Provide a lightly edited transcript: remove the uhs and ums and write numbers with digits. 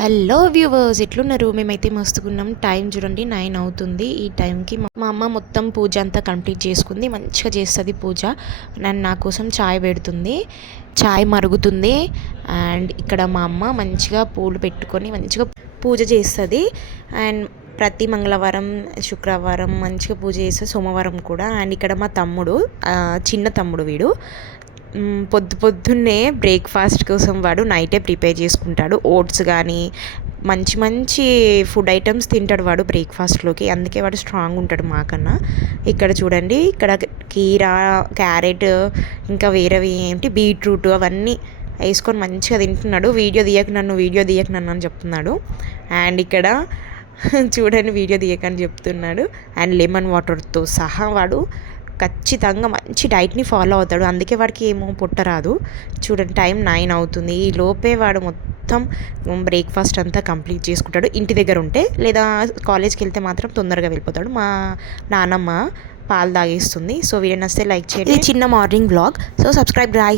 Hello viewers, ఎట్లున్నారు? మేమైతే మస్తుకున్నాం. Time చూడండి 9 అవుతుంది. ఈ టైంకి మా అమ్మ మొత్తం పూజ అంతా కంప్లీట్ చేసుకుంది. మంచిగా చేస్తుంది పూజ. నా కోసం చాయ్ పెడుతుంది, చాయ్ మరుగుతుంది. అండ్ ఇక్కడ మా అమ్మ మంచిగా పూలు పెట్టుకొని మంచిగా పూజ చేస్తుంది. అండ్ ప్రతి మంగళవారం, శుక్రవారం మంచిగా పూజ చేస్తుంది, సోమవారం కూడా. అండ్ ఇక్కడ మా తమ్ముడు, చిన్న తమ్ముడు వీడు, పొద్దున్నే బ్రేక్ఫాస్ట్ కోసం వాడు నైటే ప్రిపేర్ చేసుకుంటాడు. ఓట్స్ కానీ మంచి మంచి ఫుడ్ ఐటమ్స్ తింటాడు వాడు బ్రేక్ఫాస్ట్లోకి. అందుకే వాడు స్ట్రాంగ్ ఉంటాడు మాకన్నా. ఇక్కడ చూడండి, ఇక్కడ కీరా, క్యారెట్, ఇంకా వేరేవి ఏంటి బీట్రూట్ అవన్నీ వేసుకొని మంచిగా తింటున్నాడు. వీడియో తీయకు నన్ను అని చెప్తున్నాడు. అండ్ ఇక్కడ చూడండి, వీడియో తీయకని చెప్తున్నాడు. అండ్ లెమన్ వాటర్తో సహా వాడు ఖచ్చితంగా మంచి డైట్ని ఫాలో అవుతాడు. అందుకే వాడికి ఏమో పుట్టరాదు. చూడండి, టైం 9 అవుతుంది. ఈ లోపే వాడు మొత్తం బ్రేక్ఫాస్ట్ అంతా కంప్లీట్ చేసుకుంటాడు ఇంటి దగ్గర ఉంటే. లేదా కాలేజ్కి వెళ్తే మాత్రం తొందరగా వెళ్ళిపోతాడు. మా నాన్నమ్మ పాలు తాగేస్తుంది. సో వీడియో నచ్చితే లైక్ చేయండి. ఇది చిన్న morning blog. So subscribe guys.